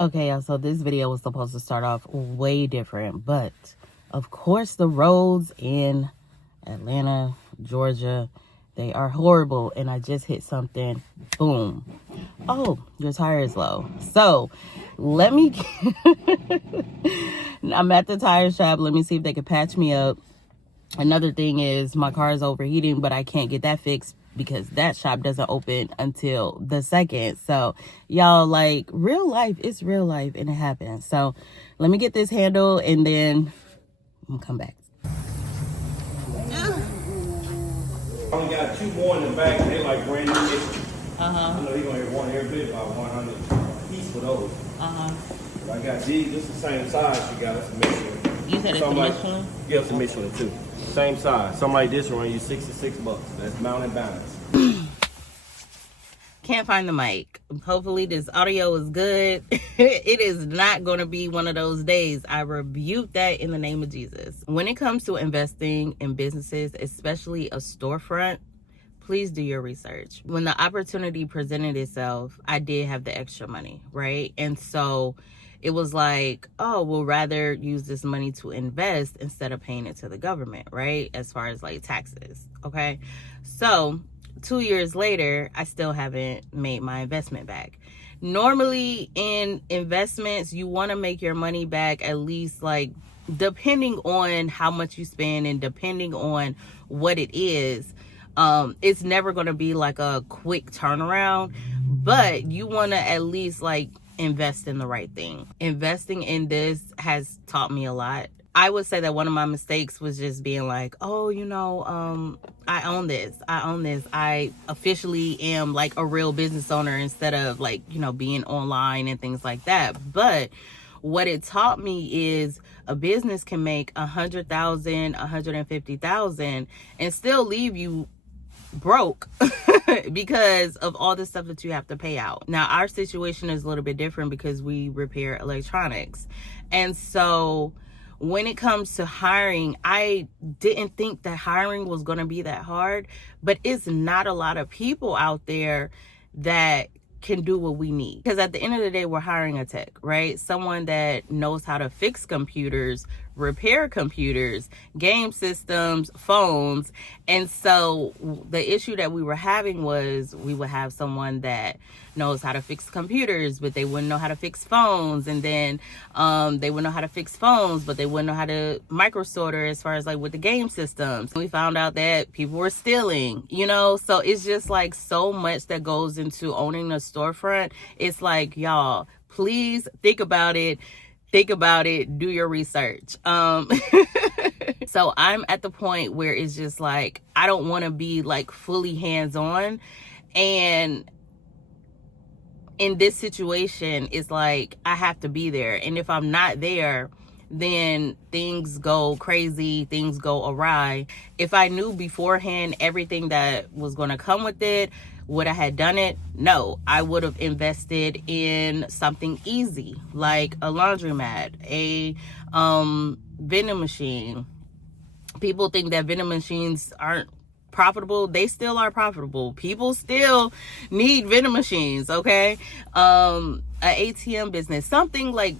Okay, y'all, so this video was supposed to start off way different, but of course the roads in Atlanta, Georgia, they are horrible, and I just hit something. Boom. Oh, your tire is low. So let me I'm at the tire shop. Let me see if they can patch me up. Another thing is my car is overheating, but I can't get that fixed because that shop doesn't open until the 2nd. So y'all, like, real life, it's real life, and it happens. So let me get this handled, and then I'm gonna come back. I only got 2 more in the back, and they like brand new. I know you're gonna hear one every bit about 100 piece for those. But I got these. This is the same size you got. It's a Michelin. You said it's a Michelin? Yeah, it's a Michelin too. Same size. Something like this will run you $66. That's mounted balance. Can't find the mic. Hopefully this audio is good. It is not going to be one of those days. I rebuke that in the name of Jesus. When it comes to investing in businesses, especially a storefront, please do your research. When the opportunity presented itself, I did have the extra money, right? And so it was like, oh, we'll rather use this money to invest instead of paying it to the government, right? As far as like taxes, okay? So 2 years later, I still haven't made my investment back. Normally in investments, you want to make your money back at least, like, depending on how much you spend and depending on what it is. It's never going to be like a quick turnaround, but you want to at least like invest in the right thing. Investing in this has taught me a lot. I would say that one of my mistakes was just being like, oh, I own this. I officially am like a real business owner instead of like, being online and things like that. But what it taught me is a business can make 100,000, 150,000 and still leave you broke because of all the stuff that you have to pay out. Now, our situation is a little bit different because we repair electronics. And so when it comes to hiring, I didn't think that hiring was going to be that hard, but it's not a lot of people out there that can do what we need. Because at the end of the day, we're hiring a tech, right? Someone that knows how to fix computers, repair computers, game systems, phones. And so the issue that we were having was we would have someone that knows how to fix computers, but they wouldn't know how to fix phones. And then they would know how to fix phones, but they wouldn't know how to microsorter as far as like with the game systems. We found out that people were stealing, so it's just like so much that goes into owning a storefront. It's like, y'all, please think about it, do your research. So I'm at the point where it's just like, I don't want to be like fully hands-on. And in this situation, it's like, I have to be there. And if I'm not there, then things go crazy, things go awry. If I knew beforehand everything that was going to come with it, would I have done it? No, I would have invested in something easy, like a laundromat, a vending machine. People think that vending machines aren't profitable. They still are profitable. People still need vending machines, okay? An ATM business, something like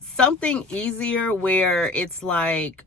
something easier where it's like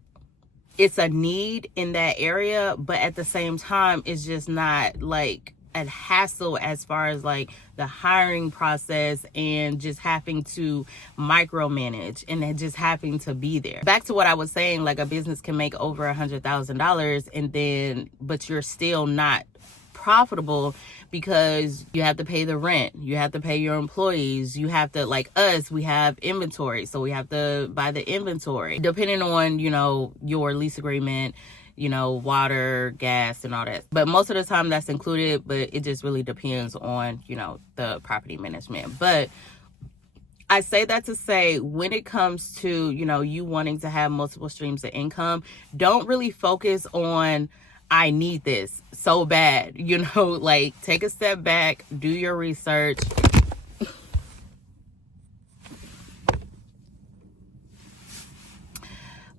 it's a need in that area, but at the same time it's just not like a hassle as far as like the hiring process and just having to micromanage and then just having to be there. Back to what I was saying, like a business can make over $100,000 and then but you're still not profitable because you have to pay the rent, you have to pay your employees, you have to, like us, we have inventory, so we have to buy the inventory depending on your lease agreement, water, gas, and all that. But most of the time that's included, but it just really depends on the property management. But I say that to say, when it comes to you wanting to have multiple streams of income, don't really focus on I need this so bad, like take a step back, do your research.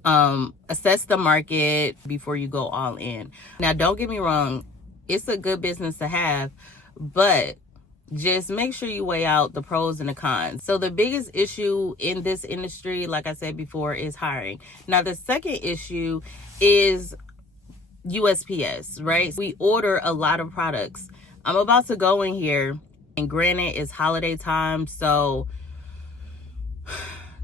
Assess the market before you go all in. Now, don't get me wrong, it's a good business to have, but just make sure you weigh out the pros and the cons. So the biggest issue in this industry, like I said before, is hiring. Now, the second issue is USPS, right? We order a lot of products. I'm about to go in here, and granted, it's holiday time, so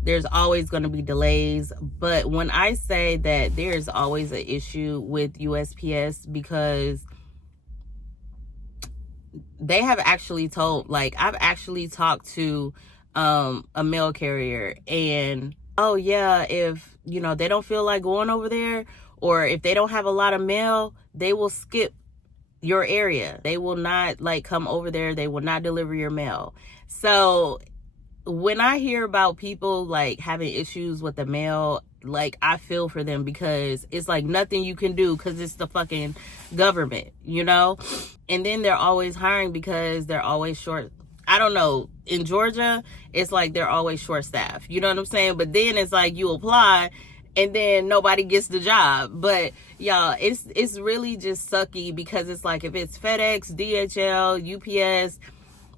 there's always going to be delays. But when I say that there's always an issue with USPS, because they have actually told, like, I've actually talked to a mail carrier, and oh yeah, if they don't feel like going over there, or if they don't have a lot of mail, they will skip your area. They will not like come over there. They will not deliver your mail. So when I hear about people like having issues with the mail, like, I feel for them, because it's like nothing you can do, because it's the fucking government, and then they're always hiring because they're always short. I don't know, in Georgia it's like they're always short staffed, you know what I'm saying? But then it's like you apply and then nobody gets the job. But y'all, it's really just sucky, because it's like, if it's FedEx, DHL, UPS,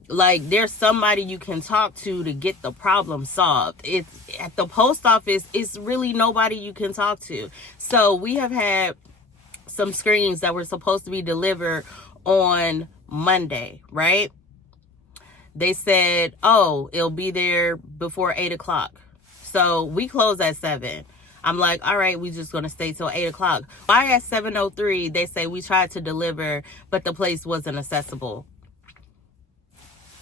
like, there's somebody you can talk to get the problem solved. It's at the post office, it's really nobody you can talk to. So we have had some screens that were supposed to be delivered on Monday, right? They said, oh, it'll be there before 8 o'clock. So we close at 7. I'm like, all right, we just going to stay till 8 o'clock. Why at 7:03, they say we tried to deliver, but the place wasn't accessible.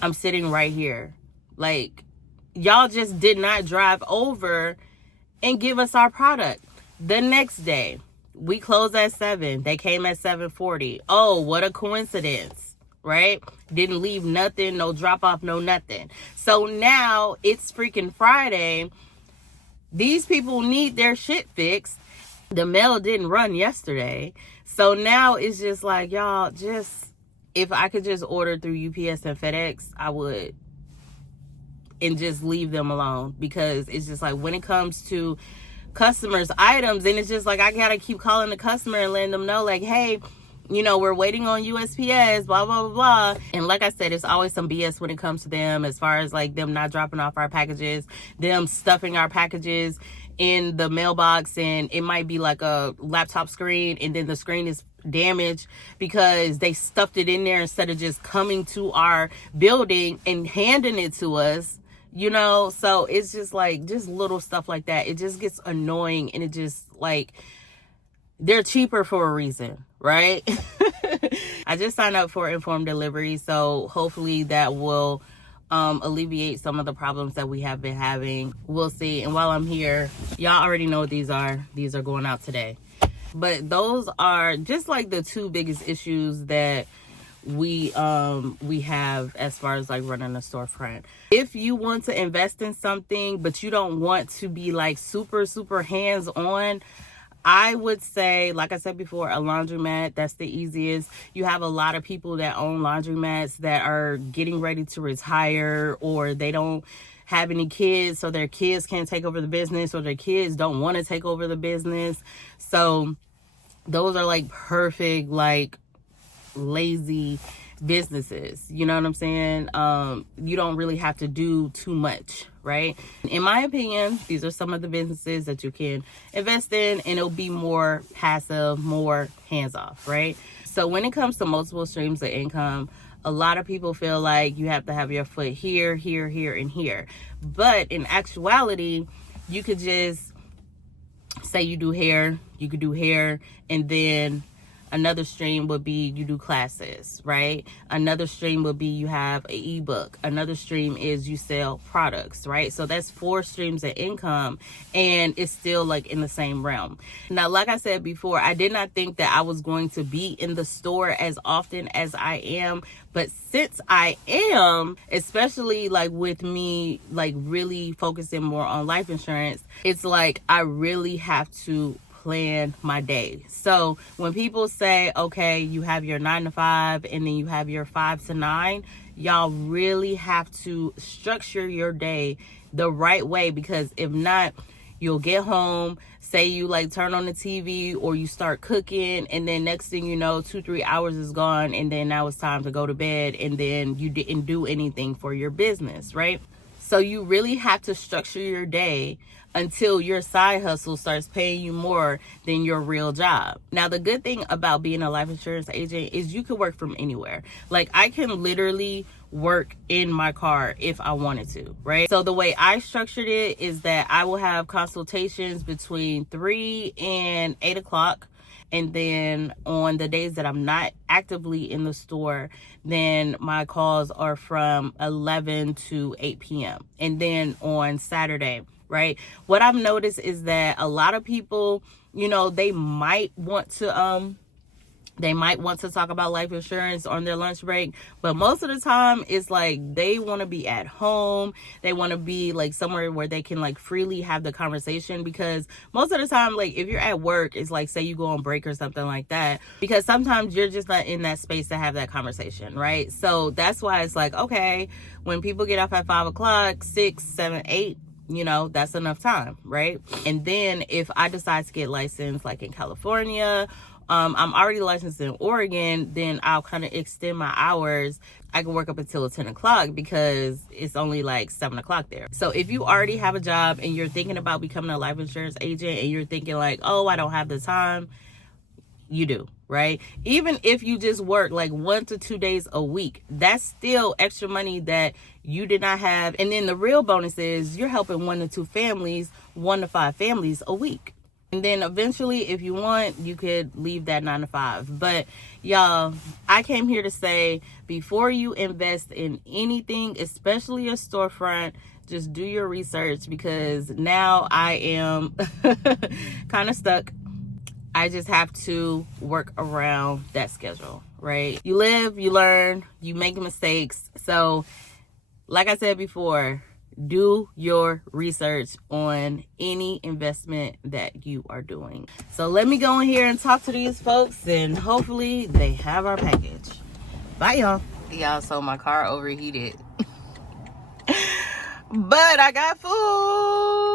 I'm sitting right here. Like, y'all just did not drive over and give us our product. The next day, we closed at 7. They came at 7:40. Oh, what a coincidence, right? Didn't leave nothing, no drop off, no nothing. So now it's freaking Friday. These people need their shit fixed. The mail didn't run yesterday. So now it's just like, y'all, just, if I could just order through UPS and FedEx, I would. And just leave them alone. Because it's just like, when it comes to customers' items, and it's just like, I gotta keep calling the customer and letting them know, like, hey, we're waiting on USPS, blah, blah, blah, blah. And like I said, it's always some BS when it comes to them, as far as like them not dropping off our packages, them stuffing our packages in the mailbox, and it might be like a laptop screen, and then the screen is damaged because they stuffed it in there instead of just coming to our building and handing it to us. So it's just like, just little stuff like that. It just gets annoying, and it just like, they're cheaper for a reason, right? I just signed up for informed delivery, so hopefully that will alleviate some of the problems that we have been having. We'll see. And while I'm here, y'all already know what these are. These are going out today. But those are just like the two biggest issues that we have as far as like running a storefront. If you want to invest in something, but you don't want to be like super hands-on, I would say, like I said before, a laundromat. That's the easiest. You have a lot of people that own laundromats that are getting ready to retire, or they don't have any kids, so their kids can't take over the business, or their kids don't want to take over the business. So those are like perfect, like, lazy businesses. You know what I'm saying? You don't really have to do too much, right? In my opinion, these are some of the businesses that you can invest in, and it'll be more passive, more hands-off, right? So when it comes to multiple streams of income, a lot of people feel like you have to have your foot here, and here. But in actuality, you could just say you do hair, you could do hair, and then another stream would be you do classes, right? Another stream would be you have an ebook. Another stream is you sell products, right? So that's 4 streams of income, and it's still like in the same realm. Now, like I said before, I did not think that I was going to be in the store as often as I am. But since I am, especially like with me, like really focusing more on life insurance, it's like I really have to plan my day. So when people say, okay, you have your 9 to 5 and then you have your 5 to 9, y'all really have to structure your day the right way, because if not, You'll get home, say you like turn on the TV or you start cooking, and then next thing you know, 2-3 hours is gone, and then now it's time to go to bed, and then you didn't do anything for your business, right? So you really have to structure your day until your side hustle starts paying you more than your real job. Now, the good thing about being a life insurance agent is you can work from anywhere. Like, I can literally work in my car if I wanted to, right? So the way I structured it is that I will have consultations between 3 and 8 o'clock. And then on the days that I'm not actively in the store, then my calls are from 11 to 8 p.m. And then on Saturday, right? What I've noticed is that a lot of people, you know, they might want to talk about life insurance on their lunch break, but most of the time it's like they want to be at home. They want to be like somewhere where they can like freely have the conversation, because most of the time, like if you're at work, it's like, say you go on break or something like that, because sometimes you're just not in that space to have that conversation, right? So that's why it's like, okay, when people get off at 5 o'clock, 6, 7, 8, you know, that's enough time, right? And then if I decide to get licensed like in California, I'm already licensed in Oregon, then I'll kind of extend my hours. I can work up until 10 o'clock because it's only like 7 o'clock there. So if you already have a job and you're thinking about becoming a life insurance agent and you're thinking like, oh, I don't have the time, you do, right? Even if you just work like 1 to 2 days a week, that's still extra money that you did not have. And then the real bonus is you're helping 1 to 2 families, 1 to 5 families a week. And then eventually, if you want, you could leave that 9 to 5. But y'all, I came here to say, before you invest in anything, especially a storefront, just do your research, because now I am kind of stuck. I just have to work around that schedule, right? You live, you learn, you make mistakes. So like I said before, do your research on any investment that you are doing. So let me go in here and talk to these folks, and hopefully they have our package. Bye, y'all. Y'all, so my car overheated. But I got food.